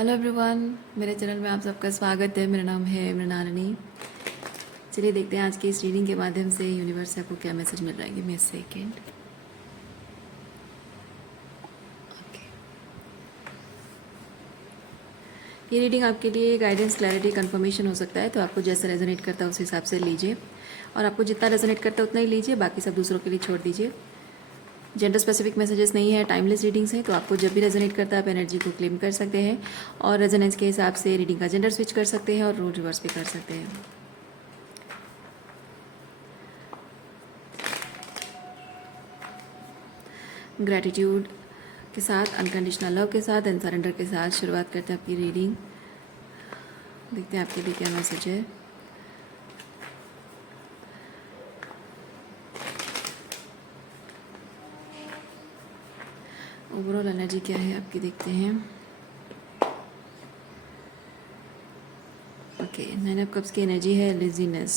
Hello everyone, मेरे channel में आप सबका स्वागत है। मेरा नाम है मृणालिनी। चलिए देखते हैं आज की इस रीडिंग के माध्यम से यूनिवर्स से आपको क्या मैसेज मिल रहा है। Give me a second. Okay, ये रीडिंग आपके लिए गाइडेंस, क्लैरिटी, कंफर्मेशन हो सकता है, तो आपको जैसा रेजोनेट करता है उस हिसाब से लीजिए। और आपको जितना रेजोनेट करता है उतना ही लीजिए, बाकी सब दूसरों के लिए छोड़ दीजिए। जेंडर स्पेसिफिक मैसेजेस नहीं है, टाइमलेस रीडिंग्स हैं, तो आपको जब भी रेजोनेट करता है आप एनर्जी को क्लेम कर सकते हैं और रेजोनेंस के हिसाब से रीडिंग का जेंडर स्विच कर सकते हैं और रोल रिवर्स भी कर सकते हैं। ग्रैटिट्यूड के साथ, अनकंडीशनल लव के साथ एंड सरेंडर के साथ शुरुआत करते हैं आपकी रीडिंग। देखते हैं आपके लिए क्या मैसेज है। ओवरऑल एनर्जी क्या है आपकी, देखते हैं। ओके, 9 ऑफ कप्स की एनर्जी है लेजीनेस।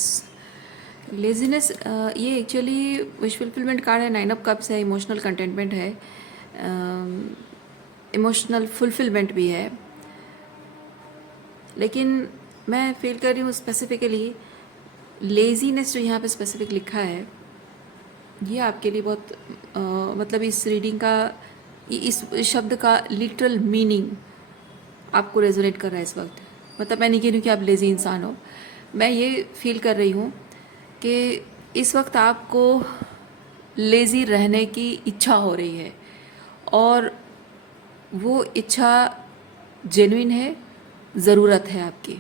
लेजीनेस ये एक्चुअली विश फुलफिलमेंट कार्ड है। 9 ऑफ कप्स है, इमोशनल कंटेंटमेंट है, इमोशनल फुलफिलमेंट भी है। लेकिन मैं फील कर रही हूँ स्पेसिफिकली लेजीनेस जो यहाँ पे स्पेसिफिक लिखा है, ये आपके लिए बहुत मतलब इस रीडिंग का, इस शब्द का लिटरल मीनिंग आपको रेजोनेट कर रहा है इस वक्त। मतलब मैं नहीं कह रही हूँ कि आप लेज़ी इंसान हो, मैं ये फील कर रही हूँ कि इस वक्त आपको लेज़ी रहने की इच्छा हो रही है और वो इच्छा जेन्युइन है, ज़रूरत है आपकी,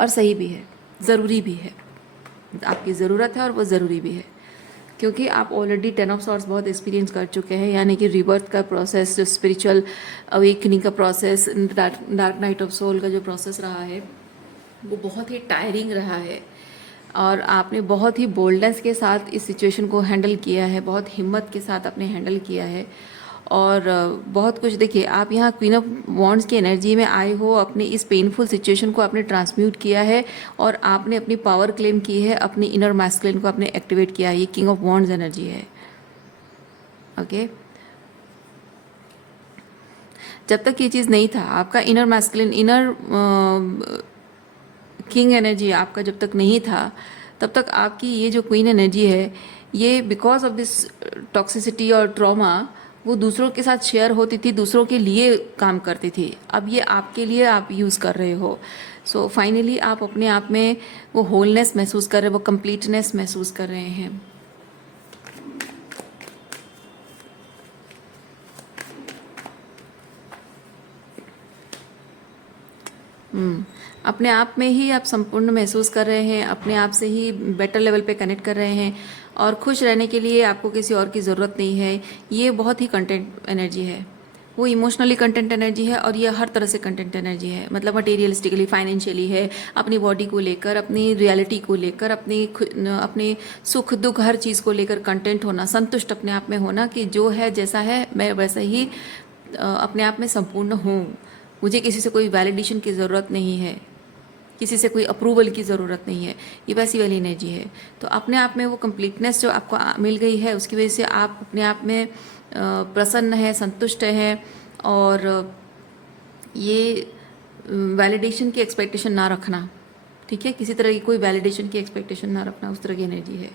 और सही भी है, ज़रूरी भी है। आपकी ज़रूरत है और वो ज़रूरी भी है, क्योंकि आप ऑलरेडी 10 ऑफ सॉर्ट्स बहुत एक्सपीरियंस कर चुके हैं। यानी कि रिबर्थ का प्रोसेस, जो स्पिरिचुअल अवेकनिंग का process, dark night of soul का जो प्रोसेस रहा है वो बहुत ही टायरिंग रहा है और आपने बहुत ही बोल्डनेस के साथ इस सिचुएशन को हैंडल किया है, बहुत हिम्मत के साथ आपने हैंडल किया है और बहुत कुछ। देखिए, आप यहाँ क्वीन ऑफ वॉन्ड्स की एनर्जी में आए हो, अपनी इस पेनफुल सिचुएशन को आपने ट्रांसम्यूट किया है और आपने अपनी पावर क्लेम की है, अपनी इनर मैस्कुलिन को आपने एक्टिवेट किया है। ये किंग ऑफ वॉन्ड्स एनर्जी है। ओके, जब तक ये चीज़ नहीं था, आपका inner masculine, inner king energy आपका जब तक नहीं था, तब तक आपकी ये जो क्वीन एनर्जी है, ये बिकॉज ऑफ दिस टॉक्सिसिटी और ट्रॉमा वो दूसरों के साथ शेयर होती थी, दूसरों के लिए काम करती थी। अब ये आपके लिए आप यूज़ कर रहे हो। सो फाइनली आप अपने आप में वो होलनेस महसूस कर रहे हो, वो कंप्लीटनेस महसूस कर रहे हैं। अपने आप में ही आप संपूर्ण महसूस कर रहे हैं, अपने आप से ही बेटर लेवल पे कनेक्ट कर रहे हैं और खुश रहने के लिए आपको किसी और की ज़रूरत नहीं है। ये बहुत ही कंटेंट एनर्जी है, वो इमोशनली कंटेंट एनर्जी है और ये हर तरह से कंटेंट एनर्जी है। मतलब मटेरियलिस्टिकली, फाइनेंशियली है, अपनी बॉडी को लेकर, अपनी रियलिटी को लेकर, अपने सुख दुख हर चीज़ को लेकर कंटेंट होना, संतुष्ट अपने आप में होना कि जो है जैसा है मैं वैसा ही अपने आप में संपूर्ण हूँ। मुझे किसी से कोई वैलिडेशन की ज़रूरत नहीं है, किसी से कोई अप्रूवल की ज़रूरत नहीं है। ये वैसी वाली एनर्जी है। तो अपने आप में वो कंप्लीटनेस जो आपको मिल गई है, उसकी वजह से आप अपने आप में प्रसन्न है, संतुष्ट है और ये वैलिडेशन की एक्सपेक्टेशन ना रखना, ठीक है, किसी तरह की कोई वैलिडेशन की एक्सपेक्टेशन ना रखना, उस तरह की एनर्जी है।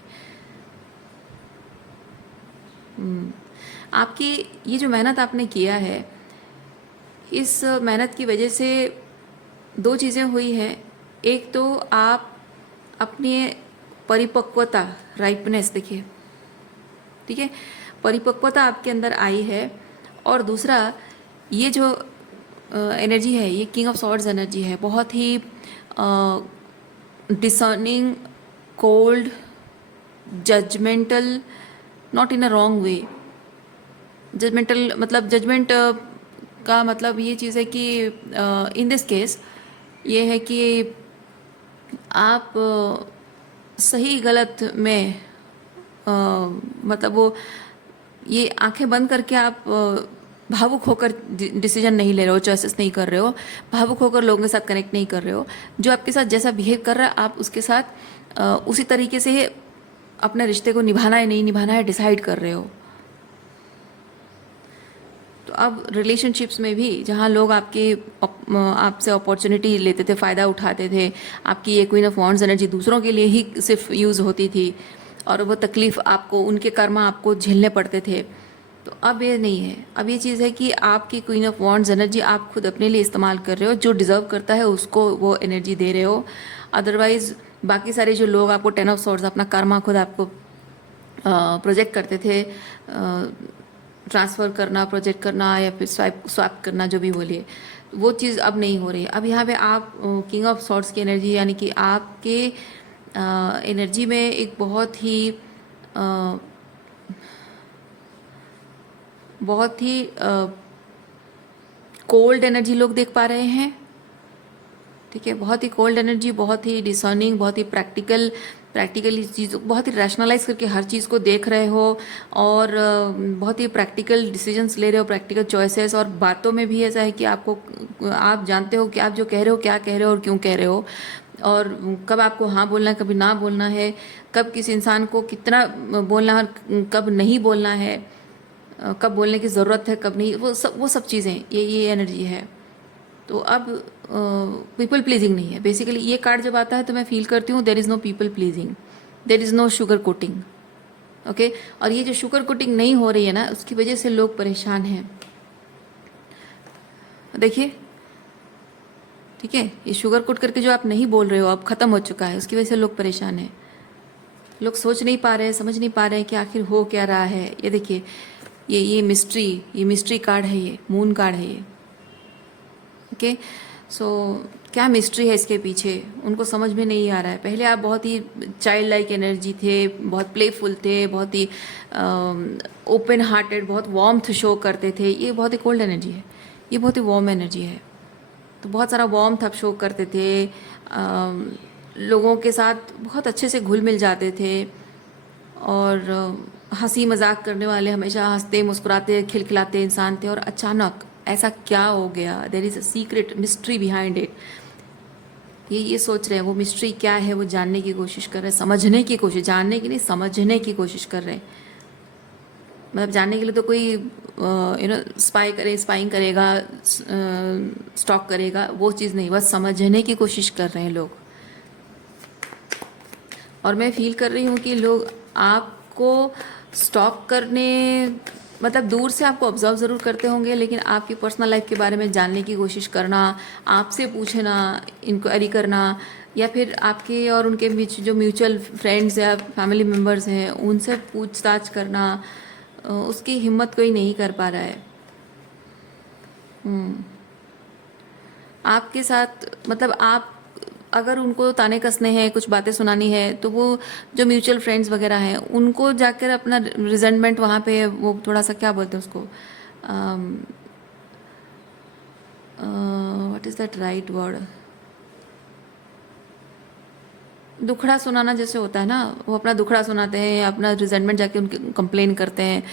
आपकी ये जो मेहनत आपने किया है, इस मेहनत की वजह से दो चीज़ें हुई हैं। एक तो आप अपनी परिपक्वता, राइपनेस, देखिए, ठीक है, परिपक्वता आपके अंदर आई है और दूसरा ये जो एनर्जी है, ये किंग ऑफ सॉर्ड्स एनर्जी है, बहुत ही discerning, cold, judgmental, not in a wrong way. Judgmental मतलब जजमेंट का मतलब ये चीज़ है कि इन दिस केस ये है कि आप सही गलत में मतलब वो ये आंखें बंद करके आप भावुक होकर डिसीजन नहीं ले रहे हो, चॉइसेस नहीं कर रहे हो, भावुक होकर लोगों के साथ कनेक्ट नहीं कर रहे हो। जो आपके साथ जैसा बिहेव कर रहा है आप उसके साथ उसी तरीके से अपने रिश्ते को निभाना है नहीं निभाना है डिसाइड कर रहे हो। तो अब रिलेशनशिप्स में भी जहाँ लोग आपसे अपॉर्चुनिटी लेते थे, फ़ायदा उठाते थे, आपकी ये क्वीन ऑफ वॉन्ड्स एनर्जी दूसरों के लिए ही सिर्फ यूज़ होती थी और वो तकलीफ़ आपको, उनके कर्मा आपको झेलने पड़ते थे। तो अब ये नहीं है, अब ये चीज़ है कि आपकी क्वीन ऑफ वॉन्ड्स एनर्जी आप खुद अपने लिए इस्तेमाल कर रहे हो, जो डिज़र्व करता है उसको वो एनर्जी दे रहे हो। अदरवाइज़ बाकी सारे जो लोग आपको टेन ऑफ सॉर्ड्स, अपना कर्मा खुद आपको प्रोजेक्ट करते थे, ट्रांसफ़र करना, प्रोजेक्ट करना या फिर स्वाइप करना, जो भी बोलिए, वो चीज़ अब नहीं हो रही है। अब यहाँ पे आप किंग ऑफ सॉर्ड्स की एनर्जी, यानी कि आपके एनर्जी में एक बहुत ही कोल्ड एनर्जी लोग देख पा रहे हैं। ठीक है, बहुत ही कोल्ड एनर्जी, बहुत ही डिसर्निंग, बहुत ही प्रैक्टिकली चीज़, बहुत ही रैशनलाइज करके हर चीज़ को देख रहे हो और बहुत ही प्रैक्टिकल डिसीजंस ले रहे हो, प्रैक्टिकल चॉइसेस। और बातों में भी ऐसा है कि आप जानते हो कि आप जो कह रहे हो क्या कह रहे हो और क्यों कह रहे हो, और कब आपको हाँ बोलना है, कभी ना बोलना है, कब किस इंसान को कितना बोलना है और कब नहीं बोलना है, कब बोलने की ज़रूरत है, कब नहीं, वो सब चीज़ें, ये एनर्जी है। तो अब पीपल प्लीजिंग नहीं है बेसिकली। ये कार्ड जब आता है तो मैं फील करती हूँ there is no people pleasing, there is no sugar coating. Okay, और ये जो शुगर कोटिंग नहीं हो रही है ना, उसकी वजह से लोग परेशान हैं। देखिए, ठीक है, ये शुगर कोट करके जो आप नहीं बोल रहे हो अब ख़त्म हो चुका है, उसकी वजह से लोग परेशान हैं। लोग सोच नहीं पा रहे हैं, समझ नहीं पा रहे हैं कि आखिर हो क्या रहा है। ये देखिए, ये मिस्ट्री कार्ड है, ये मून कार्ड है ये। ओके, सो क्या मिस्ट्री है इसके पीछे, उनको समझ में नहीं आ रहा है। पहले आप बहुत ही चाइल्ड लाइक एनर्जी थे, बहुत प्लेफुल थे, बहुत ही ओपन हार्टेड, बहुत वार्मथ शो करते थे। ये बहुत ही कोल्ड एनर्जी है, ये बहुत ही वार्म एनर्जी है। तो बहुत सारा वार्मथ आप शो करते थे, लोगों के साथ बहुत अच्छे से घुल मिल जाते थे और हंसी मजाक करने वाले, हमेशा हंसते मुस्कुराते खिलखिलाते इंसान थे। और अचानक ऐसा क्या हो गया, there is a secret mystery behind it. ये सोच रहे हैं, वो मिस्ट्री क्या है वो जानने की कोशिश कर रहे हैं, समझने की कोशिश, जानने की नहीं समझने की कोशिश कर रहे हैं। मतलब जानने के लिए तो कोई स्पाइंग करेगा, स्टॉक करेगा, वो चीज़ नहीं, बस समझने की कोशिश कर रहे हैं लोग। और मैं फील कर रही हूँ कि लोग आपको स्टॉक करने, मतलब दूर से आपको ऑब्जर्व ज़रूर करते होंगे, लेकिन आपकी पर्सनल लाइफ के बारे में जानने की कोशिश करना, आपसे पूछना, इंक्वायरी करना, या फिर आपके और उनके बीच जो म्यूचुअल फ्रेंड्स या फैमिली मेम्बर्स हैं उनसे पूछताछ करना, उसकी हिम्मत कोई नहीं कर पा रहा है। आपके साथ, मतलब आप अगर उनको ताने कसने हैं, कुछ बातें सुनानी है, तो वो जो म्यूचुअल फ्रेंड्स वगैरह हैं उनको जाकर अपना रिजेंटमेंट वहाँ पे, वो थोड़ा सा क्या बोलते हैं उसको, what is that right word, दुखड़ा सुनाना जैसे होता है ना, वो अपना दुखड़ा सुनाते हैं, अपना रिजेंटमेंट जाके उनके कंप्लेन करते हैं।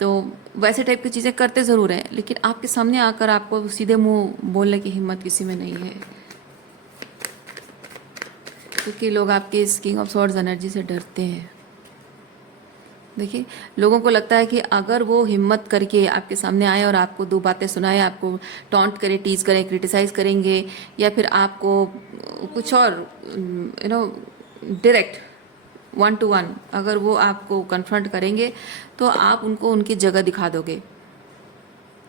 तो वैसे टाइप की चीज़ें करते ज़रूर हैं, लेकिन आपके सामने आकर आपको सीधे मुंह बोलने की हिम्मत किसी में नहीं है, क्योंकि लोग आपके इस किंग ऑफ सॉर्ड्स एनर्जी से डरते हैं। देखिए, लोगों को लगता है कि अगर वो हिम्मत करके आपके सामने आए और आपको दो बातें सुनाए, आपको टॉन्ट करे, टीज करें, क्रिटिसाइज़ करेंगे, या फिर आपको कुछ और डायरेक्ट 1 to 1 अगर वो आपको कन्फ्रंट करेंगे, तो आप उनको उनकी जगह दिखा दोगे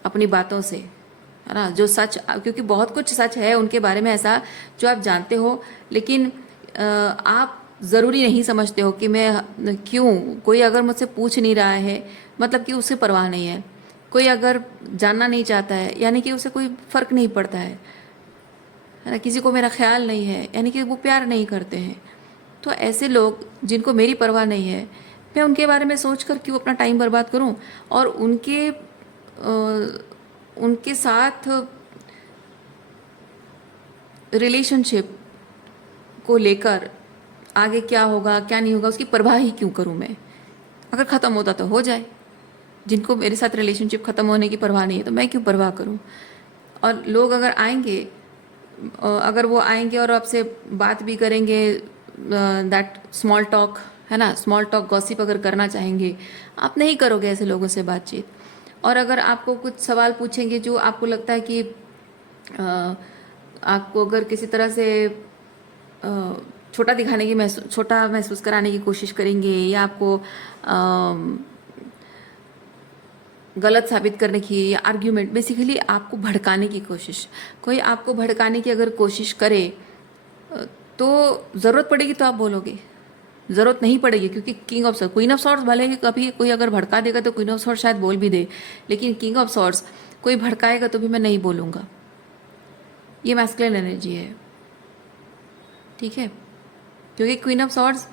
अपनी बातों से, है ना। जो सच, क्योंकि बहुत कुछ सच है उनके बारे में ऐसा जो आप जानते हो, लेकिन आप ज़रूरी नहीं समझते हो कि मैं क्यों, कोई अगर मुझसे पूछ नहीं रहा है मतलब कि उसे परवाह नहीं है, कोई अगर जानना नहीं चाहता है यानी कि उसे कोई फ़र्क नहीं पड़ता है ना, किसी को मेरा ख्याल नहीं है यानी कि वो प्यार नहीं करते हैं। तो ऐसे लोग जिनको मेरी परवाह नहीं है, मैं उनके बारे में सोच कर क्यों अपना टाइम बर्बाद करूं, और उनके साथ रिलेशनशिप को लेकर आगे क्या होगा क्या नहीं होगा उसकी परवाह ही क्यों करूं मैं। अगर ख़त्म होता तो हो जाए, जिनको मेरे साथ रिलेशनशिप ख़त्म होने की परवाह नहीं है तो मैं क्यों परवाह करूं। और लोग अगर आएंगे, अगर वो आएंगे और आपसे बात भी करेंगे, दैट स्मॉल टॉक है ना, स्मॉल टॉक गॉसिप अगर करना चाहेंगे, आप नहीं करोगे ऐसे लोगों से बातचीत। और अगर आपको कुछ सवाल पूछेंगे जो आपको लगता है कि अ, आपको अगर किसी तरह से छोटा दिखाने की छोटा महसूस कराने की कोशिश करेंगे, या आपको गलत साबित करने की, या आर्ग्यूमेंट, बेसिकली आपको भड़काने की कोशिश, कोई आपको भड़काने की अगर कोशिश करे तो ज़रूरत पड़ेगी तो आप बोलोगे, ज़रूरत नहीं पड़ेगी, क्योंकि king of swords, queen of swords भले ही कभी कोई अगर भड़का देगा तो क्वीन ऑफ सॉर्ड्स शायद बोल भी दे, लेकिन किंग ऑफ सॉर्ड्स कोई भड़काएगा तो भी मैं नहीं बोलूँगा। ये मैस्कुलिन एनर्जी है, ठीक है, क्योंकि क्वीन ऑफ सॉर्ड्स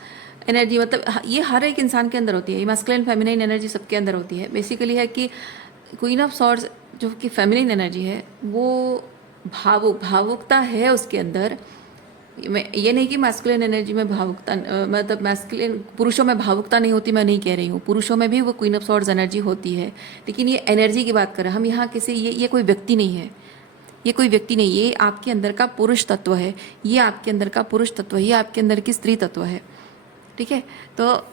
एनर्जी मतलब ये हर एक इंसान के अंदर होती है, ये मैस्कुलिन फेमिनिन एनर्जी सबके अंदर होती है। बेसिकली है कि क्वीन ऑफ सॉर्ड्स जो कि फेमिनिन एनर्जी है वो भावुकता है उसके अंदर। मैं ये नहीं कि मैस्कुलिन एनर्जी में भावुकता मतलब मैस्कुलिन पुरुषों में भावुकता नहीं होती, मैं नहीं कह रही हूँ, पुरुषों में भी वो क्वीन ऑफ सॉर्ड्स एनर्जी होती है, लेकिन ये एनर्जी की बात करें हम यहाँ किसी, ये कोई व्यक्ति नहीं है, ये कोई व्यक्ति नहीं, ये आपके अंदर का पुरुष तत्व है, ये आपके अंदर का पुरुष तत्व है, ये आपके अंदर की स्त्री तत्व है, ठीक है। तो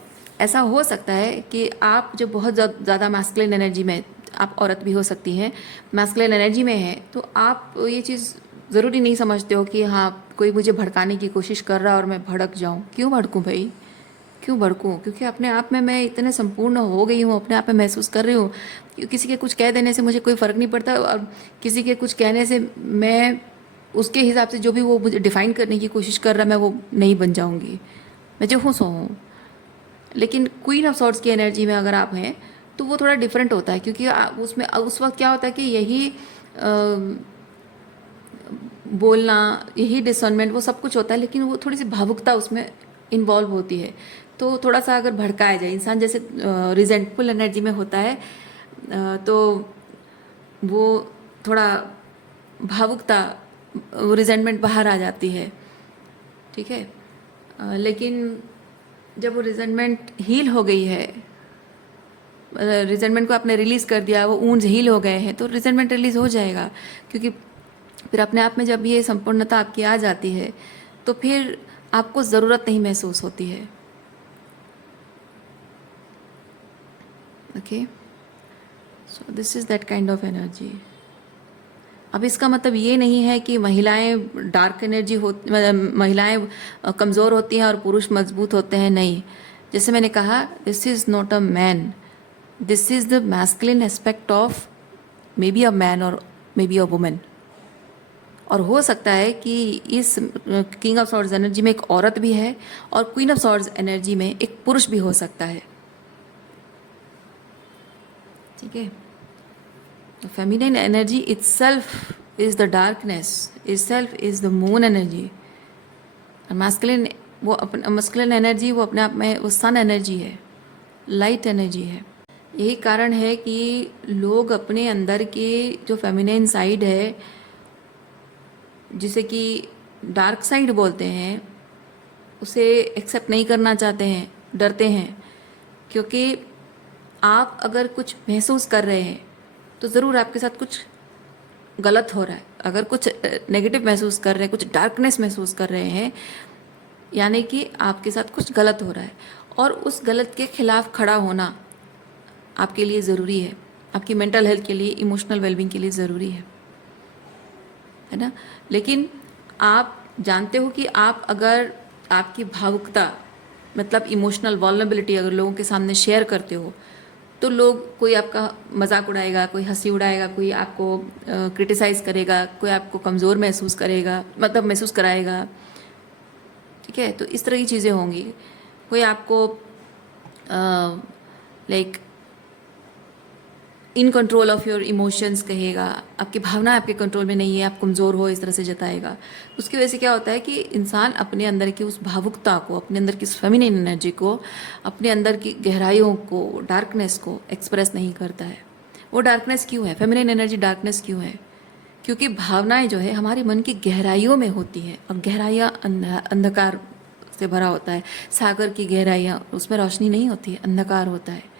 ऐसा हो सकता है कि आप जो बहुत ज़्यादा मैस्कुलिन एनर्जी में, आप औरत भी हो सकती हैं, मैस्कुलिन एनर्जी में है, तो आप ये चीज़ ज़रूरी नहीं समझते हो कि हाँ कोई मुझे भड़काने की कोशिश कर रहा है और मैं भड़क जाऊँ। क्यों भड़कूँ भाई, क्यों भड़कूँ? क्योंकि अपने आप में मैं इतने संपूर्ण हो गई हूँ, अपने आप में महसूस कर रही हूँ, किसी के कुछ कह देने से मुझे कोई फ़र्क नहीं पड़ता, और किसी के कुछ कहने से मैं उसके हिसाब से जो भी वो मुझे डिफ़ाइन करने की कोशिश कर रहा है मैं वो नहीं बन जाऊँगी, मैं जो हूँ सो हूँ। लेकिन क्वीन ऑफ सॉर्ड्स की एनर्जी में अगर आप हैं तो वो थोड़ा डिफरेंट होता है, क्योंकि उसमें उस वक्त क्या होता है कि यही बोलना, यही डिसर्नमेंट, वो सब कुछ होता है, लेकिन वो थोड़ी सी भावुकता उसमें इन्वॉल्व होती है। तो थोड़ा सा अगर भड़काया जाए, इंसान जैसे रिजेंटफुल एनर्जी में होता है तो वो थोड़ा भावुकता, रिजेंटमेंट बाहर आ जाती है, ठीक है। लेकिन जब वो रिजेंटमेंट हील हो गई है, रिजेंटमेंट को आपने रिलीज़ कर दिया, वो वूंड्स हील हो गए हैं, तो रिजेंटमेंट रिलीज़ हो जाएगा, क्योंकि फिर अपने आप में जब ये संपूर्णता आपकी आ जाती है तो फिर आपको ज़रूरत नहीं महसूस होती है। Okay, so this is that kind of energy. अब इसका मतलब ये नहीं है कि महिलाएं डार्क एनर्जी हो, महिलाएं कमज़ोर होती हैं और पुरुष मजबूत होते हैं, नहीं। जैसे मैंने कहा, this is not a man, this is the masculine aspect of may be a man और मे बी अ वुमेन। और हो सकता है कि इस किंग ऑफ सॉर्ड्स एनर्जी में एक औरत भी है और क्वीन ऑफ सॉर्ड्स एनर्जी में एक पुरुष भी हो सकता है, ठीक है। Feminine energy itself is the darkness, itself is the moon energy। और मैस्कुलिन, वो अपने मैस्कुलिन एनर्जी वो अपने आप में वो सन एनर्जी है, लाइट एनर्जी है। यही कारण है कि लोग अपने अंदर की जो फेमिनिन साइड है, जिसे कि डार्क साइड बोलते हैं, उसे एक्सेप्ट नहीं करना चाहते हैं, डरते हैं, क्योंकि आप अगर कुछ महसूस कर रहे हैं तो ज़रूर आपके साथ कुछ गलत हो रहा है। अगर कुछ नेगेटिव महसूस कर रहे हैं, कुछ डार्कनेस महसूस कर रहे हैं, यानी कि आपके साथ कुछ गलत हो रहा है, और उस गलत के खिलाफ खड़ा होना आपके लिए ज़रूरी है, आपकी मेंटल हेल्थ के लिए, इमोशनल वेलबींग के लिए ज़रूरी है ना। लेकिन आप जानते हो कि आप अगर आपकी भावुकता मतलब इमोशनल वल्नरेबिलिटी अगर लोगों के सामने शेयर करते हो तो लोग, कोई आपका मजाक उड़ाएगा, कोई हंसी उड़ाएगा, कोई आपको क्रिटिसाइज़ करेगा, कोई आपको कमज़ोर महसूस करेगा, मतलब महसूस कराएगा, ठीक है। तो इस तरह की चीज़ें होंगी। कोई आपको like in control of your emotions कहेगा, आपकी भावना आपके कंट्रोल में नहीं है, आप कमज़ोर हो, इस तरह से जताएगा। उसकी वजह से क्या होता है कि इंसान अपने अंदर की उस भावुकता को, अपने अंदर की उस फेमिनिन एनर्जी को, अपने अंदर की गहराइयों को, डार्कनेस को एक्सप्रेस नहीं करता है। वो डार्कनेस क्यों है, फेमिनिन एनर्जी डार्कनेस क्यों है? क्योंकि भावनाएं जो है हमारे मन की गहराइयों में होती हैं, और गहराइयाँ अंधकार से भरा होता है। सागर की गहराइयाँ, उसमें रोशनी नहीं होती है, अंधकार होता है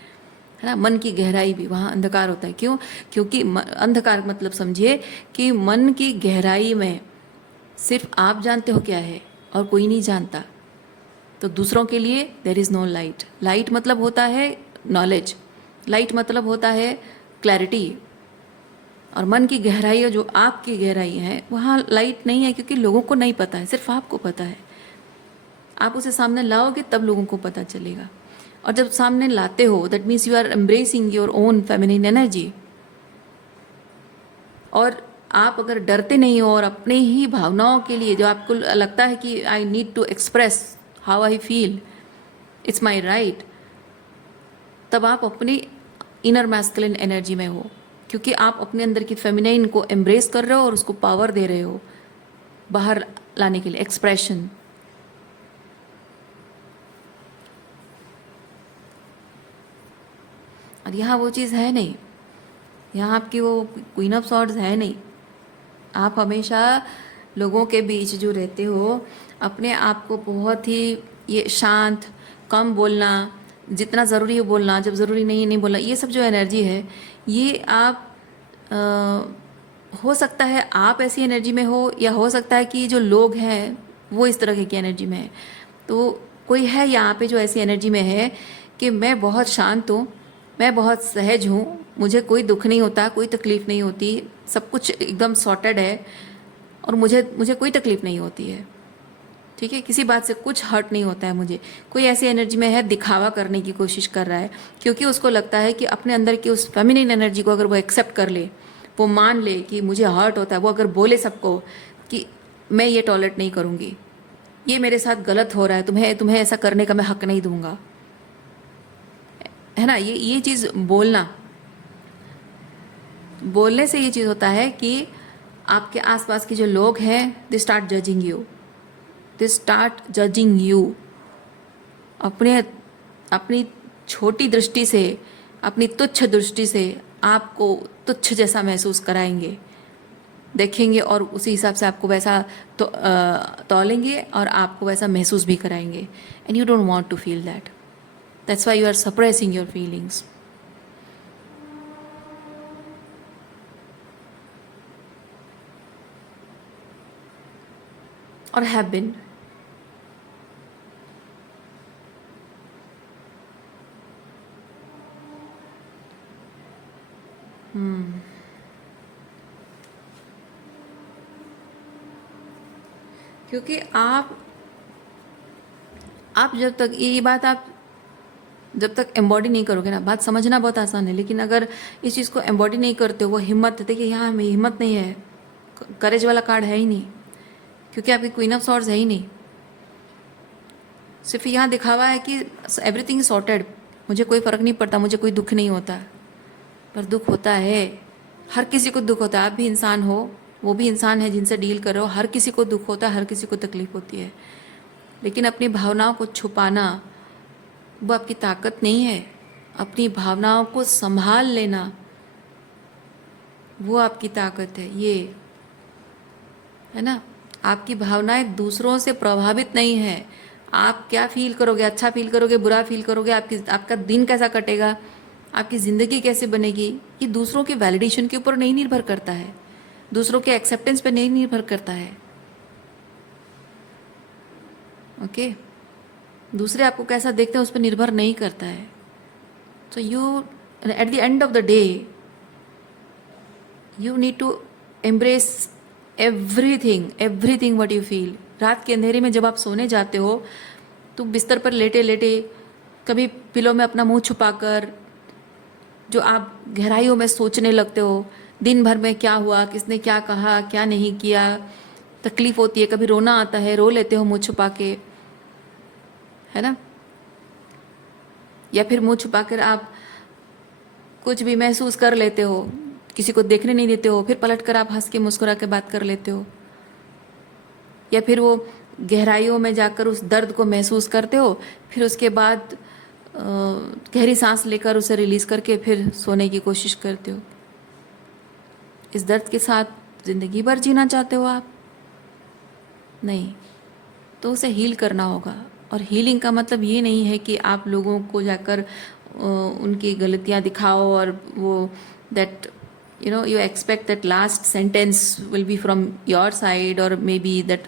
ना। मन की गहराई भी, वहाँ अंधकार होता है। क्यों? क्योंकि अंधकार मतलब समझिए कि मन की गहराई में सिर्फ आप जानते हो क्या है और कोई नहीं जानता। तो दूसरों के लिए there is no light. Light मतलब होता है नॉलेज, लाइट मतलब होता है क्लैरिटी और मन की गहराई है, जो आपकी गहराई है, वहाँ लाइट नहीं है, क्योंकि लोगों को नहीं पता है, सिर्फ आपको पता है। आप उसे सामने लाओगे तब लोगों को पता चलेगा। और जब सामने लाते हो, that means you are embracing your own feminine energy. और आप अगर डरते नहीं हो और अपने ही भावनाओं के लिए, जो आपको लगता है कि I need to express how I feel, it's my right, तब आप अपनी इनर मैस्कुलिन एनर्जी में हो, क्योंकि आप अपने अंदर की फेमिनाइन को एम्ब्रेस कर रहे हो और उसको पावर दे रहे हो बाहर लाने के लिए, एक्सप्रेशन। और यहाँ वो चीज़ है नहीं, यहाँ आपकी वो क्वीन ऑफ सॉर्ड्स है नहीं। आप हमेशा लोगों के बीच जो रहते हो, अपने आप को बहुत ही ये शांत, कम बोलना, जितना ज़रूरी हो बोलना, जब ज़रूरी नहीं नहीं बोलना, ये सब जो एनर्जी है, ये आप हो सकता है आप ऐसी एनर्जी में हो, या हो सकता है कि जो लोग हैं वो इस तरह की एनर्जी में है। तो कोई है यहाँ पे जो ऐसी एनर्जी में है कि मैं बहुत शांत हूँ, मैं बहुत सहज हूँ, मुझे कोई दुख नहीं होता, कोई तकलीफ़ नहीं होती, सब कुछ एकदम सॉर्टेड है और मुझे मुझे कोई तकलीफ़ नहीं होती है, ठीक है, किसी बात से कुछ हर्ट नहीं होता है मुझे। कोई ऐसी एनर्जी में है, दिखावा करने की कोशिश कर रहा है, क्योंकि उसको लगता है कि अपने अंदर की उस फेमिनिन एनर्जी को अगर वो एक्सेप्ट कर ले, वो मान ले कि मुझे हर्ट होता है, वो अगर बोले सबको कि मैं ये टॉलरेट नहीं करूँगी, ये मेरे साथ गलत हो रहा है, तुम्हें तुम्हें ऐसा करने का मैं हक नहीं दूंगा, है ना। ये चीज़ बोलने से ये चीज़ होता है कि आपके आसपास के जो लोग हैं, they start judging you, they start judging you अपनी छोटी दृष्टि से, अपनी तुच्छ दृष्टि से आपको तुच्छ जैसा महसूस कराएंगे, देखेंगे, और उसी हिसाब से आपको वैसा तौलेंगे और आपको वैसा महसूस भी कराएंगे। And you don't want to feel that, that's why you are suppressing your feelings. और हैव बिन। क्योंकि आप जब तक ये बात आप जब तक एम्बॉडी नहीं करोगे ना, बात समझना बहुत आसान है, लेकिन अगर इस चीज़ को एम्बॉडी नहीं करते हो, वो हिम्मत, देखिए यहाँ हमें हिम्मत नहीं है, करेज वाला कार्ड है ही नहीं, क्योंकि आपकी क्वीन ऑफ सॉर्ड्स है ही नहीं। सिर्फ यहाँ दिखावा है कि एवरीथिंग इज सॉर्टेड, मुझे कोई फ़र्क नहीं पड़ता, मुझे कोई दुख नहीं होता, पर दुख होता है, हर किसी को दुख होता है। आप भी इंसान हो, वो भी इंसान है जिनसे डील कर रहे हो, हर किसी को दुख होता है, हर किसी को तकलीफ होती है, लेकिन अपनी भावनाओं को छुपाना वो आपकी ताकत नहीं है। अपनी भावनाओं को संभाल लेना वो आपकी ताकत है, ये है ना। आपकी भावनाएं दूसरों से प्रभावित नहीं है। आप क्या फील करोगे, अच्छा फील करोगे, बुरा फील करोगे, आपका दिन कैसा कटेगा, आपकी ज़िंदगी कैसे बनेगी, ये दूसरों के वैलिडेशन के ऊपर नहीं निर्भर करता है, दूसरों के एक्सेप्टेंस पे नहीं निर्भर करता है। ओके, दूसरे आपको कैसा देखते हैं उस पर निर्भर नहीं करता है। तो you at the end of the day you need to embrace everything what you feel. रात के अंधेरे में जब आप सोने जाते हो तो बिस्तर पर लेटे लेटे, कभी पिलो में अपना मुंह छुपाकर, जो आप गहराइयों में सोचने लगते हो, दिन भर में क्या हुआ, किसने क्या कहा, क्या नहीं किया, तकलीफ होती है, कभी रोना आता है, रो लेते हो मुंह छुपा के, है ना। या फिर मुंह छुपाकर आप कुछ भी महसूस कर लेते हो, किसी को देखने नहीं देते हो, फिर पलट कर आप हंस के मुस्कुरा के बात कर लेते हो, या फिर वो गहराइयों में जाकर उस दर्द को महसूस करते हो, फिर उसके बाद गहरी सांस लेकर उसे रिलीज़ करके फिर सोने की कोशिश करते हो। इस दर्द के साथ ज़िंदगी भर जीना चाहते हो आप? नहीं, तो उसे हील करना होगा। और हीलिंग का मतलब ये नहीं है कि आप लोगों को जाकर उनकी गलतियाँ दिखाओ और वो that you expect that last sentence will be from your side, or maybe that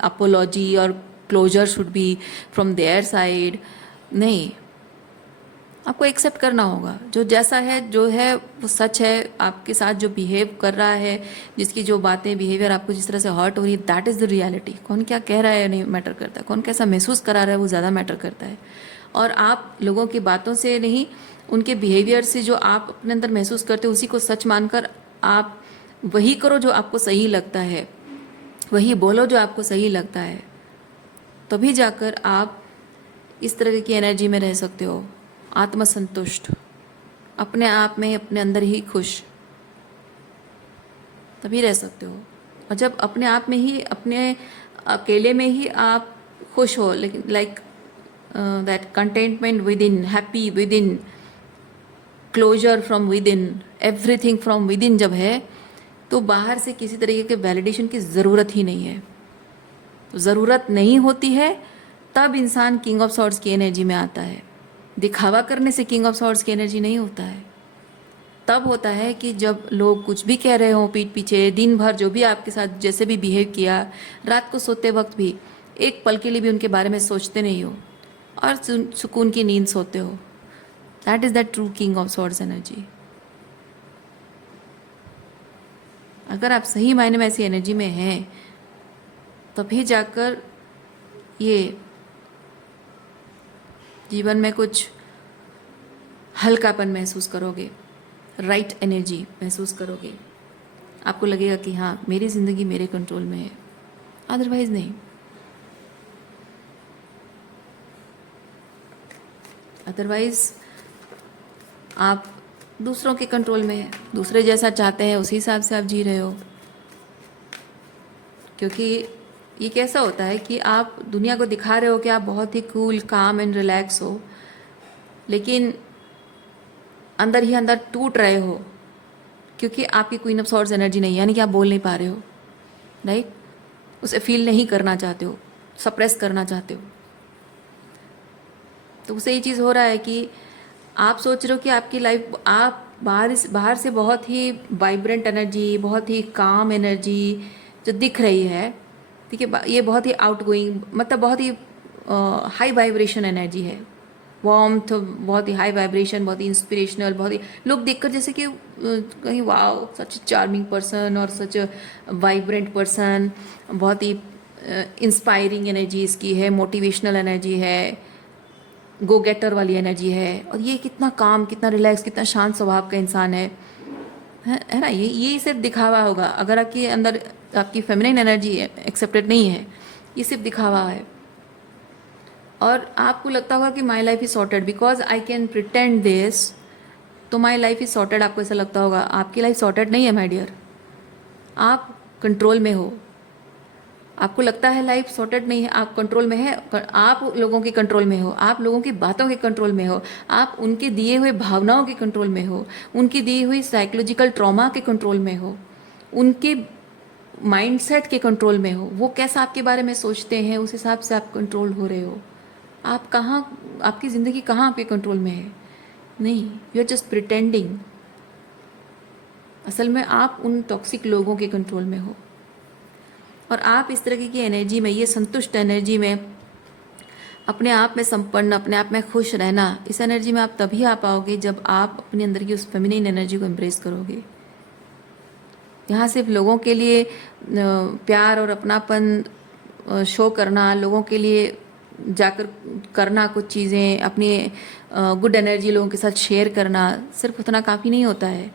apology or closure should be from their side. नहीं, आपको एक्सेप्ट करना होगा जो जैसा है, जो है वो सच है। आपके साथ जो बिहेव कर रहा है, जिसकी जो बातें, बिहेवियर आपको जिस तरह से हर्ट हो रही है, दैट इज़ द रियलिटी। कौन क्या कह रहा है नहीं मैटर करता, कौन कैसा महसूस करा रहा है वो ज़्यादा मैटर करता है। और आप लोगों की बातों से नहीं, उनके बिहेवियर से जो आप अपने अंदर महसूस करते हो उसी को सच मानकर आप वही करो जो आपको सही लगता है, वही बोलो जो आपको सही लगता है। तभी जाकर आप इस तरह की एनर्जी में रह सकते हो, आत्मसंतुष्ट, अपने आप में, अपने अंदर ही खुश, तभी रह सकते हो। और जब अपने आप में ही, अपने अकेले में ही आप खुश हो, लेकिन like that contentment within, happy within, closure from within, everything from within जब है, तो बाहर से किसी तरीके के वैलिडेशन की ज़रूरत ही नहीं है। तो ज़रूरत नहीं होती है, तब इंसान किंग ऑफ सॉर्ड्स की एनर्जी में आता है। दिखावा करने से किंग ऑफ सॉर्ड्स की एनर्जी नहीं होता है। तब होता है कि जब लोग कुछ भी कह रहे हों पीठ पीछे, दिन भर जो भी आपके साथ जैसे भी बिहेव किया, रात को सोते वक्त भी एक पल के लिए भी उनके बारे में सोचते नहीं हो और सुकून की नींद सोते हो। That is the true king of swords energy. अगर आप सही मायने में ऐसी एनर्जी में हैं, तभी जाकर ये जीवन में कुछ हल्कापन महसूस करोगे, राइट एनर्जी महसूस करोगे। आपको लगेगा कि हाँ, मेरी ज़िंदगी मेरे कंट्रोल में है, अदरवाइज़ नहीं। अदरवाइज़ आप दूसरों के कंट्रोल में है, दूसरे जैसा चाहते हैं उसी हिसाब से आप जी रहे हो। क्योंकि ये कैसा होता है कि आप दुनिया को दिखा रहे हो कि आप बहुत ही कूल, काम एंड रिलैक्स हो, लेकिन अंदर ही अंदर टूट रहे हो, क्योंकि आपकी क्वीन ऑफ सॉर्ड्स एनर्जी नहीं है, यानी कि आप बोल नहीं पा रहे हो, राइट? उसे फील नहीं करना चाहते हो, सप्रेस करना चाहते हो। तो उससे ये चीज़ हो रहा है कि आप सोच रहे हो कि आपकी लाइफ, आप बाहर से बहुत ही वाइब्रेंट एनर्जी, बहुत ही काम एनर्जी जो दिख रही है, ठीक है, ये बहुत ही आउटगोइंग, मतलब बहुत ही हाई वाइब्रेशन एनर्जी है, वार्मथ, बहुत ही हाई वाइब्रेशन, बहुत ही इंस्पिरेशनल, बहुत ही लोग देखकर जैसे कि कहीं वाओ, सच चार्मिंग पर्सन और सच वाइब्रेंट पर्सन, बहुत ही इंस्पायरिंग एनर्जी इसकी है, मोटिवेशनल एनर्जी है, गो गेटर वाली एनर्जी है, और ये कितना काम, कितना रिलैक्स, कितना शांत स्वभाव का इंसान है ना। ये सिर्फ दिखावा होगा। अगर आपके अंदर आपकी फेमिनिन एनर्जी एक्सेप्टेड नहीं है, ये सिर्फ दिखावा है। और आपको लगता होगा कि my life is sorted because I can pretend this, तो माई लाइफ इज सॉर्टेड आपको ऐसा लगता होगा। आपकी लाइफ सॉर्टेड नहीं है माय डियर, आप कंट्रोल में हो। आपको लगता है लाइफ सॉर्टेड नहीं है, आप कंट्रोल में है, आप लोगों के कंट्रोल में हो, आप लोगों की बातों के कंट्रोल में हो, आप उनके दिए हुए भावनाओं के कंट्रोल में हो, उनकी दी हुई साइकोलॉजिकल ट्रॉमा के कंट्रोल में हो, उनके माइंडसेट के कंट्रोल में हो। वो कैसा आपके बारे में सोचते हैं, उस हिसाब से आप कंट्रोल हो रहे हो। आप कहाँ, आपकी ज़िंदगी कहाँ आपके कंट्रोल में है? नहीं, यू आर जस्ट प्रिटेंडिंग। असल में आप उन टॉक्सिक लोगों के कंट्रोल में हो। और आप इस तरह की एनर्जी में, ये संतुष्ट एनर्जी में, अपने आप में संपन्न, अपने आप में खुश रहना, इस एनर्जी में आप तभी आ पाओगे जब आप अपने अंदर की उस फेमिनिन एनर्जी को एम्ब्रेस करोगे। यहाँ सिर्फ लोगों के लिए प्यार और अपनापन शो करना, लोगों के लिए जाकर करना कुछ चीज़ें, अपनी गुड एनर्जी लोगों के साथ शेयर करना, सिर्फ उतना काफ़ी नहीं होता है।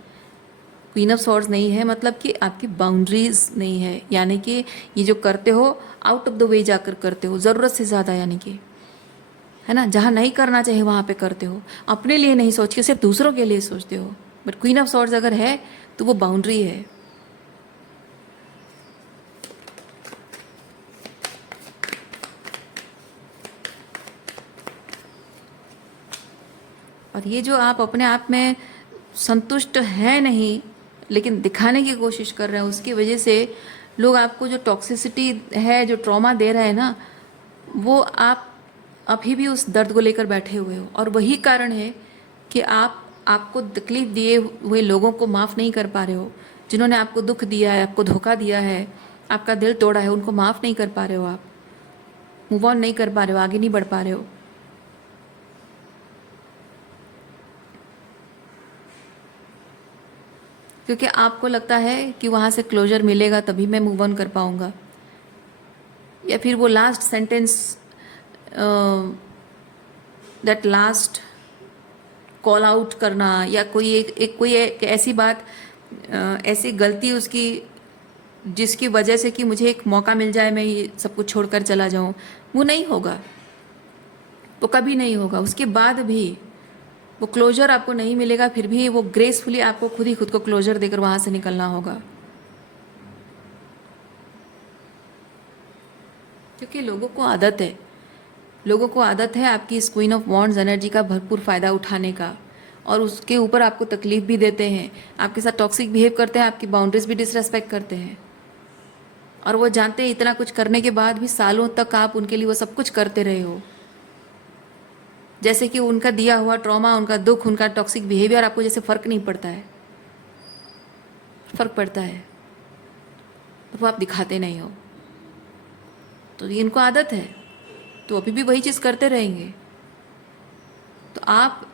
क्वीन ऑफ सॉर्ड्स नहीं है मतलब कि आपकी बाउंड्रीज नहीं है, यानी कि ये जो करते हो आउट ऑफ द वे जाकर करते हो, ज़रूरत से ज़्यादा, यानी कि, है ना, जहाँ नहीं करना चाहिए वहाँ पे करते हो, अपने लिए नहीं सोच के सिर्फ दूसरों के लिए सोचते हो। बट क्वीन ऑफ सॉर्ड्स अगर है तो वो बाउंड्री है। और ये जो आप अपने आप में संतुष्ट हैं नहीं, लेकिन दिखाने की कोशिश कर रहे हैं, उसकी वजह से लोग आपको जो टॉक्सिसिटी है, जो ट्रॉमा दे रहे हैं ना, वो आप अभी भी उस दर्द को लेकर बैठे हुए हो। और वही कारण है कि आपको तकलीफ दिए हुए लोगों को माफ़ नहीं कर पा रहे हो। जिन्होंने आपको दुख दिया है, आपको धोखा दिया है, आपका दिल तोड़ा है, उनको माफ़ नहीं कर पा रहे हो, आप मूव ऑन नहीं कर पा रहे हो, आगे नहीं बढ़ पा रहे हो। क्योंकि आपको लगता है कि वहाँ से क्लोजर मिलेगा तभी मैं मूव ऑन कर पाऊँगा, या फिर वो last sentence, that last call out करना, या कोई एक ऐसी बात, ऐसी गलती उसकी जिसकी वजह से कि मुझे एक मौका मिल जाए मैं ये सब कुछ छोड़कर चला जाऊं, वो नहीं होगा, वो कभी नहीं होगा। उसके बाद भी वो क्लोजर आपको नहीं मिलेगा, फिर भी वो ग्रेसफुली आपको खुद ही खुद को क्लोजर देकर वहां से निकलना होगा। क्योंकि लोगों को आदत है आपकी इस क्वीन ऑफ वॉन्ड्स एनर्जी का भरपूर फ़ायदा उठाने का, और उसके ऊपर आपको तकलीफ भी देते हैं, आपके साथ टॉक्सिक बिहेव करते हैं, आपकी बाउंड्रीज भी डिसरेस्पेक्ट करते हैं, और वो जानते हैं इतना कुछ करने के बाद भी सालों तक आप उनके लिए वो सब कुछ करते रहे हो, जैसे कि उनका दिया हुआ ट्रॉमा, उनका दुख, उनका टॉक्सिक बिहेवियर आपको जैसे फ़र्क नहीं पड़ता है। फ़र्क पड़ता है, पर वो आप दिखाते नहीं हो। तो ये इनको आदत है, तो अभी भी वही चीज़ करते रहेंगे। तो आप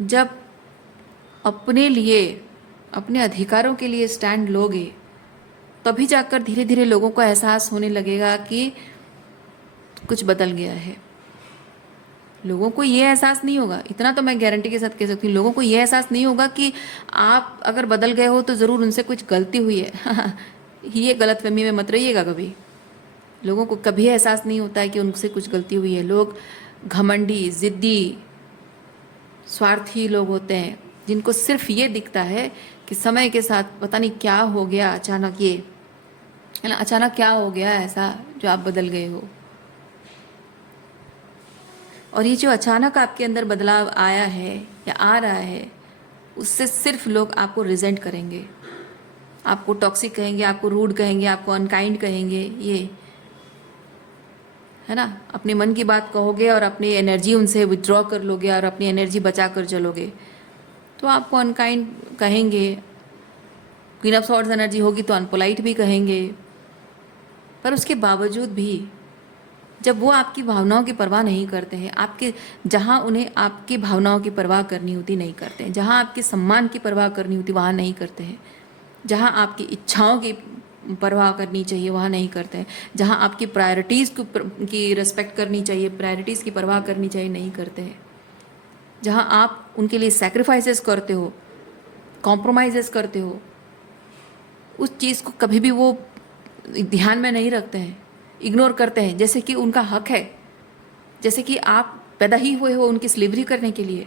जब अपने लिए, अपने अधिकारों के लिए स्टैंड लोगे, तभी जाकर धीरे धीरे लोगों को एहसास होने लगेगा कि कुछ बदल गया है। लोगों को ये एहसास नहीं होगा, इतना तो मैं गारंटी के साथ कह सकती हूँ, लोगों को ये एहसास नहीं होगा कि आप अगर बदल गए हो तो ज़रूर उनसे कुछ गलती हुई है। ये गलतफहमी में मत रहिएगा कभी। लोगों को कभी एहसास नहीं होता है कि उनसे कुछ गलती हुई है। लोग घमंडी, ज़िद्दी, स्वार्थी लोग होते हैं, जिनको सिर्फ ये दिखता है कि समय के साथ पता नहीं क्या हो गया, अचानक ये है ना, अचानक क्या हो गया ऐसा जो आप बदल गए हो। और ये जो अचानक आपके अंदर बदलाव आया है या आ रहा है, उससे सिर्फ लोग आपको रिजेंट करेंगे, आपको टॉक्सिक कहेंगे, आपको रूड कहेंगे, आपको अनकाइंड कहेंगे। ये है ना, अपने मन की बात कहोगे और अपनी एनर्जी उनसे विड्रॉ कर लोगे और अपनी एनर्जी बचा कर चलोगे, तो आपको अनकाइंड कहेंगे। क्वीन ऑफ सॉर्ड्स एनर्जी होगी तो अनपोलाइट भी कहेंगे। पर उसके बावजूद भी जब वो आपकी भावनाओं की परवाह नहीं करते हैं, आपके जहाँ उन्हें आपकी भावनाओं की परवाह करनी होती नहीं करते हैं, जहाँ आपके सम्मान की परवाह करनी होती वहाँ नहीं करते हैं, जहाँ आपकी इच्छाओं की परवाह करनी चाहिए वहाँ नहीं करते हैं, जहाँ आपकी प्रायोरिटीज़ की रिस्पेक्ट करनी चाहिए, प्रायोरिटीज़ की परवाह करनी चाहिए, नहीं करते हैं, जहाँ आप उनके लिए सैक्रिफाइसेस करते हो, कॉम्प्रोमाइज़ेस करते हो, उस चीज़ को कभी भी वो ध्यान में नहीं रखते हैं, इग्नोर करते हैं, जैसे कि उनका हक है, जैसे कि आप पैदा ही हुए हो उनकी स्लेवरी करने के लिए।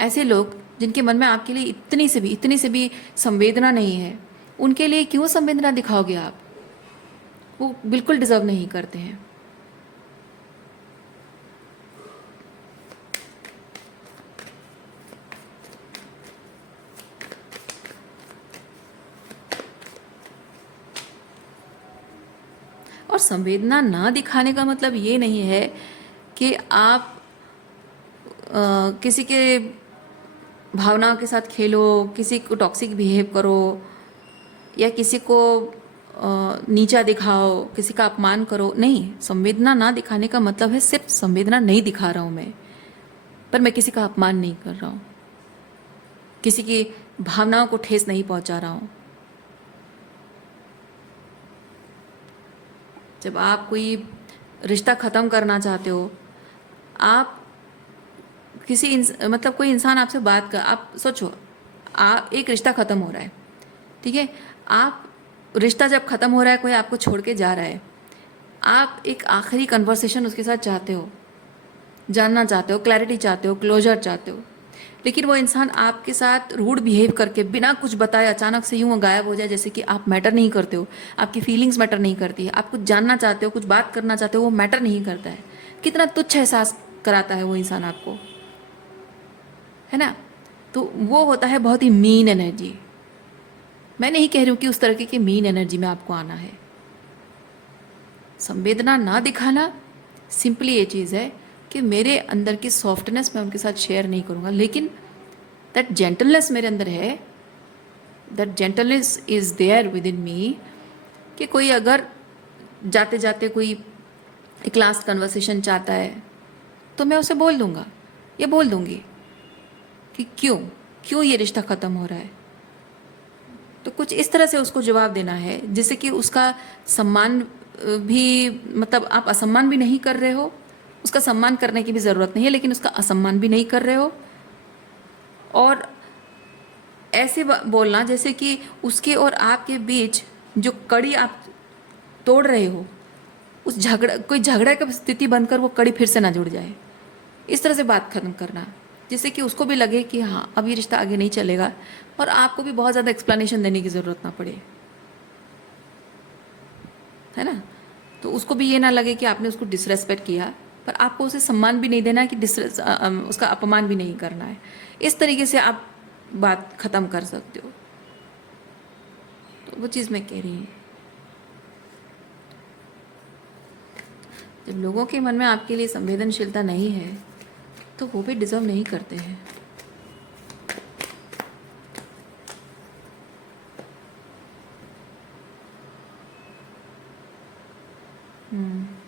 ऐसे लोग जिनके मन में आपके लिए इतनी से भी संवेदना नहीं है, उनके लिए क्यों संवेदना दिखाओगे आप? वो बिल्कुल डिजर्व नहीं करते हैं। और संवेदना ना दिखाने का मतलब ये नहीं है कि आप किसी के भावनाओं के साथ खेलो, किसी को टॉक्सिक बिहेव करो, या किसी को नीचा दिखाओ, किसी का अपमान करो। नहीं, संवेदना ना दिखाने का मतलब है सिर्फ संवेदना नहीं दिखा रहा हूँ मैं, पर मैं किसी का अपमान नहीं कर रहा हूँ, किसी की भावनाओं को ठेस नहीं पहुँचा रहा हूँ। जब आप कोई रिश्ता ख़त्म करना चाहते हो, आप मतलब कोई इंसान आपसे बात कर, आप सोचो, एक रिश्ता ख़त्म हो रहा है, ठीक है, आप रिश्ता जब ख़त्म हो रहा है, कोई आपको छोड़ के जा रहा है, आप एक आखिरी कन्वर्सेशन उसके साथ चाहते हो, जानना चाहते हो, क्लैरिटी चाहते हो, क्लोजर चाहते हो, लेकिन वो इंसान आपके साथ रूड बिहेव करके बिना कुछ बताए अचानक से यूँ गायब हो जाए, जैसे कि आप मैटर नहीं करते हो, आपकी फीलिंग्स मैटर नहीं करती है, आप कुछ जानना चाहते हो, कुछ बात करना चाहते हो, वो मैटर नहीं करता है। कितना तुच्छ एहसास कराता है वो इंसान आपको, है ना? तो वो होता है बहुत ही मीन एनर्जी। मैं नहीं कह रही हूँ कि उस तरह की मीन एनर्जी में आपको आना है। संवेदना ना दिखाना सिंपली ये चीज़ है कि मेरे अंदर की सॉफ्टनेस मैं उनके साथ शेयर नहीं करूँगा, लेकिन दैट जेंटलनेस मेरे अंदर है, that gentleness is there within me, कि कोई अगर जाते जाते कोई एक लास्ट कन्वर्सेशन चाहता है तो मैं उसे बोल दूँगा या बोल दूँगी कि क्यों ये रिश्ता ख़त्म हो रहा है, तो कुछ इस तरह से उसको जवाब देना है जिससे कि उसका सम्मान भी, मतलब आप असम्मान भी नहीं कर रहे हो, उसका सम्मान करने की भी ज़रूरत नहीं है लेकिन उसका असम्मान भी नहीं कर रहे हो, और ऐसे बोलना जैसे कि उसके और आपके बीच जो कड़ी आप तोड़ रहे हो, उस कोई झगड़ा की स्थिति बनकर वो कड़ी फिर से ना जुड़ जाए। इस तरह से बात खत्म करना जिससे कि उसको भी लगे कि हाँ अब ये रिश्ता आगे नहीं चलेगा, और आपको भी बहुत ज़्यादा एक्सप्लेनेशन देने की ज़रूरत ना पड़े, है ना। तो उसको भी ये ना लगे कि आपने उसको डिसरेस्पेक्ट किया, पर आपको उसे सम्मान भी नहीं देना है कि उसका अपमान भी नहीं करना है। इस तरीके से आप बात ख़त्म कर सकते हो। तो वो चीज़ मैं कह रही हूँ, जब लोगों के मन में आपके लिए संवेदनशीलता नहीं है तो वो भी डिज़र्व नहीं करते हैं।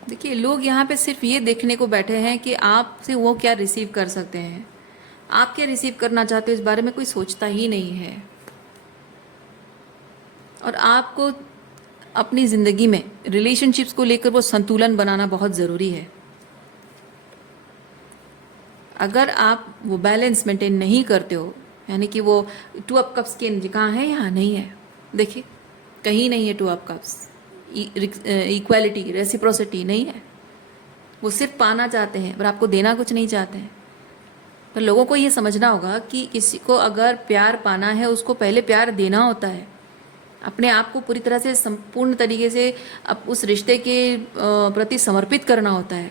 देखिए, लोग यहाँ पे सिर्फ ये देखने को बैठे हैं कि आपसे वो क्या रिसीव कर सकते हैं, आप क्या रिसीव करना चाहते हो इस बारे में कोई सोचता ही नहीं है। और आपको अपनी ज़िंदगी में रिलेशनशिप्स को लेकर वो संतुलन बनाना बहुत ज़रूरी है। अगर आप वो बैलेंस मेंटेन नहीं करते हो, यानी कि वो 2 अप कप्स के कहाँ है, यहाँ नहीं है। देखिए, कहीं नहीं है 2 अप कप्स। इक्वालिटी, रेसिप्रोसिटी नहीं है। वो सिर्फ पाना चाहते हैं पर आपको देना कुछ नहीं चाहते हैं। पर लोगों को ये समझना होगा कि किसी को अगर प्यार पाना है उसको पहले प्यार देना होता है, अपने आप को पूरी तरह से संपूर्ण तरीके से अब उस रिश्ते के प्रति समर्पित करना होता है।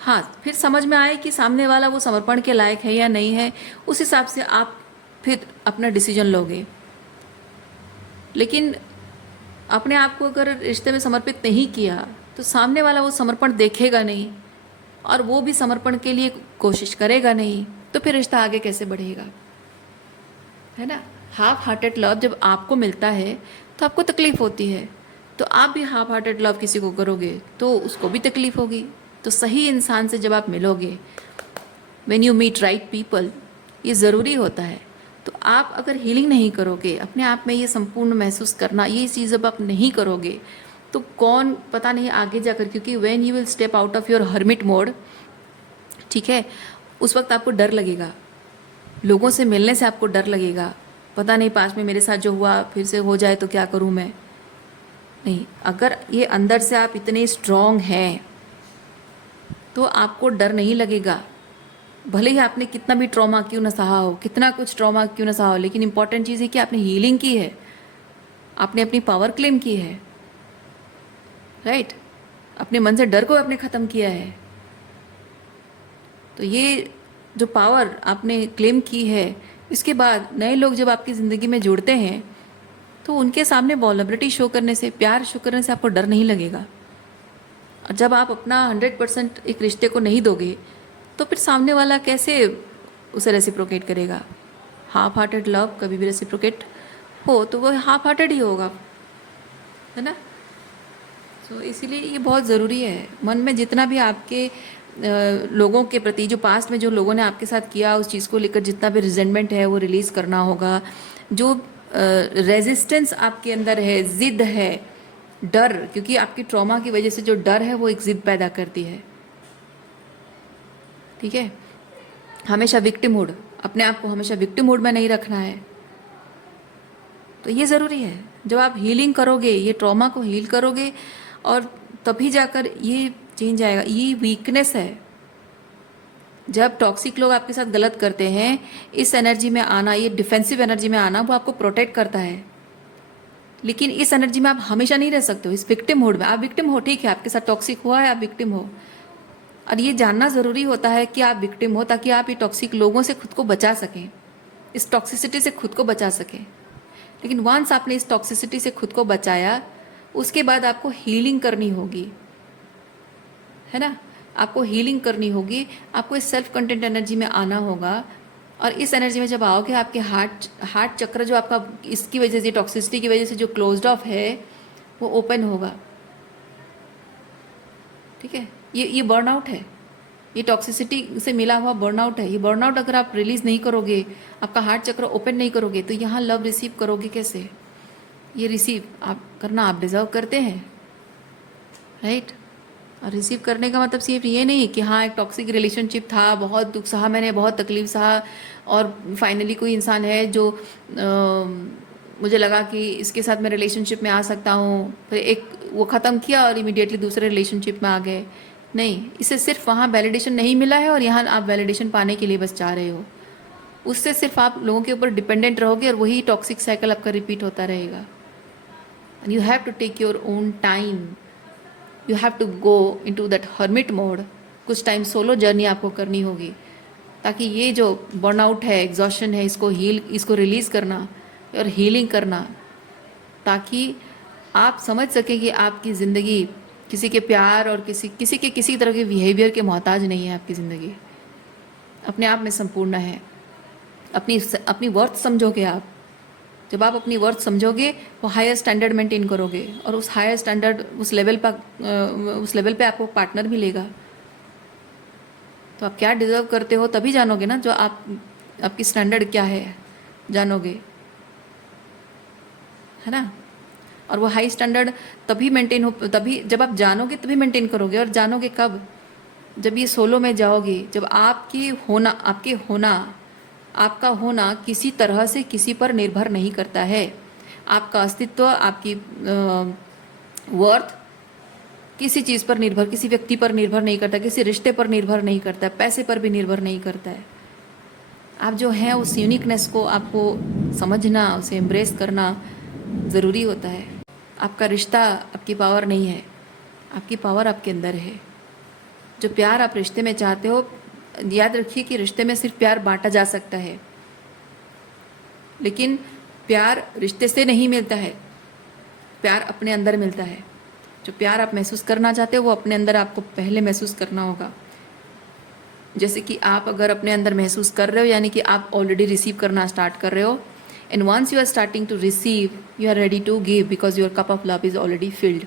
हाँ, फिर समझ में आए कि सामने वाला वो समर्पण के लायक है या नहीं है, उस हिसाब से आप फिर अपना डिसीजन लोगे। लेकिन अपने आप को अगर रिश्ते में समर्पित नहीं किया तो सामने वाला वो समर्पण देखेगा नहीं और वो भी समर्पण के लिए कोशिश करेगा नहीं, तो फिर रिश्ता आगे कैसे बढ़ेगा, है ना। हाफ हार्टेड लव जब आपको मिलता है तो आपको तकलीफ़ होती है, तो आप भी हाफ हार्टेड लव किसी को करोगे तो उसको भी तकलीफ़ होगी। तो सही इंसान से जब आप मिलोगे, when you meet right people, ये ज़रूरी होता है। तो आप अगर हीलिंग नहीं करोगे, अपने आप में ये संपूर्ण महसूस करना, ये चीज़ जब आप नहीं करोगे तो कौन पता नहीं आगे जाकर, क्योंकि when you will step out of your hermit mode, ठीक है, उस वक्त आपको डर लगेगा, लोगों से मिलने से आपको डर लगेगा, पता नहीं पास में मेरे साथ जो हुआ फिर से हो जाए तो क्या करूं मैं। नहीं, अगर ये अंदर से आप इतने स्ट्रॉन्ग हैं तो आपको डर नहीं लगेगा। भले ही आपने कितना भी ट्रॉमा क्यों ना सहा हो, कितना कुछ ट्रॉमा क्यों ना सहा हो, लेकिन इंपॉर्टेंट चीज़ है कि आपने हीलिंग की है, आपने अपनी पावर क्लेम की है, राइट। अपने मन से डर को आपने ख़त्म किया है। तो ये जो पावर आपने क्लेम की है, इसके बाद नए लोग जब आपकी ज़िंदगी में जुड़ते हैं तो उनके सामने वॉलनरेबिलिटी शो करने से, प्यार शो करने से आपको डर नहीं लगेगा। और जब आप अपना 100% एक रिश्ते को नहीं दोगे तो फिर सामने वाला कैसे उसे रेसिप्रोकेट करेगा। हाफ हार्टेड लव कभी भी रेसिप्रोकेट हो तो वो हाफ हार्टेड ही होगा, है ना। तो इसीलिए ये बहुत ज़रूरी है, मन में जितना भी आपके लोगों के प्रति, जो पास्ट में जो लोगों ने आपके साथ किया, उस चीज़ को लेकर जितना भी रिजेंटमेंट है वो रिलीज़ करना होगा। जो रेजिस्टेंस आपके अंदर है, ज़िद है, डर, क्योंकि आपकी ट्रॉमा की वजह से जो डर है वो एक ज़िद पैदा करती है, ठीक है। हमेशा विक्टिमहुड, अपने आप को हमेशा विक्टिमहुड में नहीं रखना है। तो ये ज़रूरी है, जब आप हीलिंग करोगे, ये ट्रॉमा को हील करोगे, और तभी जाकर ये चेंज आएगा। ये वीकनेस है, जब टॉक्सिक लोग आपके साथ गलत करते हैं, इस एनर्जी में आना, ये डिफेंसिव एनर्जी में आना, वो आपको प्रोटेक्ट करता है। लेकिन इस एनर्जी में आप हमेशा नहीं रह सकते हो, इस विक्टिम मोड में। आप विक्टिम हो, ठीक है, आपके साथ टॉक्सिक हुआ है, आप विक्टिम हो, और ये जानना ज़रूरी होता है कि आप विक्टिम हो, ताकि आप ये टॉक्सिक लोगों से खुद को बचा सकें, इस टॉक्सिसिटी से खुद को बचा सकें। लेकिन वंस आपने इस टॉक्सिसिटी से खुद को बचाया, उसके बाद आपको हीलिंग करनी होगी, है ना। आपको हीलिंग करनी होगी, आपको इस सेल्फ कंटेंट एनर्जी में आना होगा। और इस एनर्जी में जब आओगे, आपके हार्ट चक्र जो आपका इसकी वजह से, टॉक्सिसिटी की वजह से जो क्लोज्ड ऑफ है, वो ओपन होगा, ठीक है। ये बर्नआउट है, ये टॉक्सिसिटी से मिला हुआ बर्नआउट है। ये बर्नआउट अगर आप रिलीज नहीं करोगे, आपका हार्ट चक्र ओपन नहीं करोगे, तो यहाँ लव रिसीव करोगे कैसे? ये रिसीव आप करना आप डिजर्व करते हैं, राइट? और रिसीव करने का मतलब सिर्फ ये नहीं कि हाँ एक टॉक्सिक रिलेशनशिप था, बहुत दुख सहा मैंने, बहुत तकलीफ सहा, और फाइनली कोई इंसान है जो मुझे लगा कि इसके साथ मैं रिलेशनशिप में आ सकता हूँ, फिर एक वो ख़त्म किया और इमीडिएटली दूसरे रिलेशनशिप में आ गए। नहीं, इससे सिर्फ वहाँ वैलिडेशन नहीं मिला है और यहाँ आप वैलिडेशन पाने के लिए बस चाह रहे हो। उससे सिर्फ आप लोगों के ऊपर डिपेंडेंट रहोगे और वही टॉक्सिक साइकिल आपका रिपीट होता रहेगा। And you have to take your own time, you have to go into that hermit mode. कुछ टाइम सोलो जर्नी आपको करनी होगी, ताकि ये जो बर्नआउट है, एग्जॉशन है, इसको रिलीज़ करना और हीलिंग करना, ताकि आप समझ सकें कि आपकी ज़िंदगी किसी के प्यार और किसी तरह के बिहेवियर के मोहताज नहीं है। आपकी ज़िंदगी अपने आप में संपूर्ण है। अपनी वर्थ समझोगे आप। जब आप अपनी वर्थ समझोगे, वो हायर स्टैंडर्ड मेंटेन करोगे, और उस हायर स्टैंडर्ड उस लेवल पे आपको पार्टनर मिलेगा। तो आप क्या डिज़र्व करते हो तभी जानोगे ना, जो आपकी स्टैंडर्ड क्या है जानोगे, है ना? और वो हाई स्टैंडर्ड तभी जब आप जानोगे तभी मेंटेन करोगे। और जानोगे कब? जब ये सोलो में जाओगे, जब आपका होना किसी तरह से किसी पर निर्भर नहीं करता है। आपका अस्तित्व, आपकी वर्थ किसी चीज़ पर निर्भर, किसी व्यक्ति पर निर्भर नहीं करता, किसी रिश्ते पर निर्भर नहीं करता, पैसे पर भी निर्भर नहीं करता है। आप जो हैं उस यूनिकनेस को आपको समझना, उसे एम्ब्रेस करना ज़रूरी होता है। आपका रिश्ता आपकी पावर नहीं है, आपकी पावर आपके अंदर है। जो प्यार आप रिश्ते में चाहते हो, याद रखिए कि रिश्ते में सिर्फ प्यार बांटा जा सकता है, लेकिन प्यार रिश्ते से नहीं मिलता है, प्यार अपने अंदर मिलता है। जो प्यार आप महसूस करना चाहते हो वो अपने अंदर आपको पहले महसूस करना होगा। जैसे कि आप अगर अपने अंदर महसूस कर रहे हो, यानी कि आप ऑलरेडी रिसीव करना स्टार्ट कर रहे हो। And once you are starting to receive, you are ready to give, because your cup of love is already filled.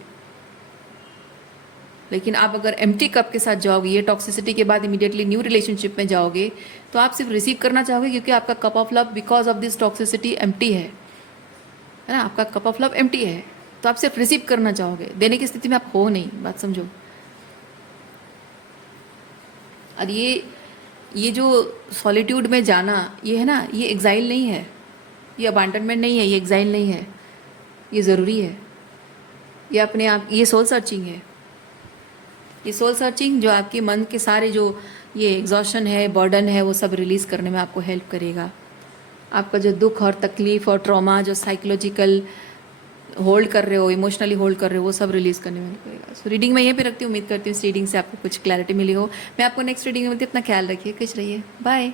लेकिन आप अगर एम्प्टी कप के साथ जाओगे, ये टॉक्सिसिटी के बाद इमीडिएटली न्यू रिलेशनशिप में जाओगे, तो आप सिर्फ रिसीव करना चाहोगे, क्योंकि आपका cup of love because of this toxicity empty है ना? आपका कप ऑफ लव एम्प्टी है, तो आप सिर्फ रिसीव करना चाहोगे। देने की स्थिति में आप हो नहीं, बात समझो। और ये जो सॉलिट्यूड में जाना, ये है ना, ये एग्जाइल नहीं है, ये अबांडनमेंट नहीं है, ये एग्जाइल नहीं है, ये ज़रूरी है। ये अपने आप, ये सोल सर्चिंग है। ये सोल सर्चिंग जो आपके मन के सारे जो ये एग्जॉशन है, बर्डन है, वो सब रिलीज़ करने में आपको हेल्प करेगा। आपका जो दुख और तकलीफ़ और ट्रॉमा जो साइकोलॉजिकल होल्ड कर रहे हो, इमोशनली होल्ड कर रहे हो, वो सब रिलीज़ करने में हेल्प करेगा। सो रीडिंग मैं यहीं पे रखती हूँ। उम्मीद करती हूँ इस रीडिंग से आपको कुछ क्लैरिटी मिली हो। मैं आपको नेक्स्ट रीडिंग में मिलती हूँ। अपना ख्याल रखिए, खुश रहिए, बाय।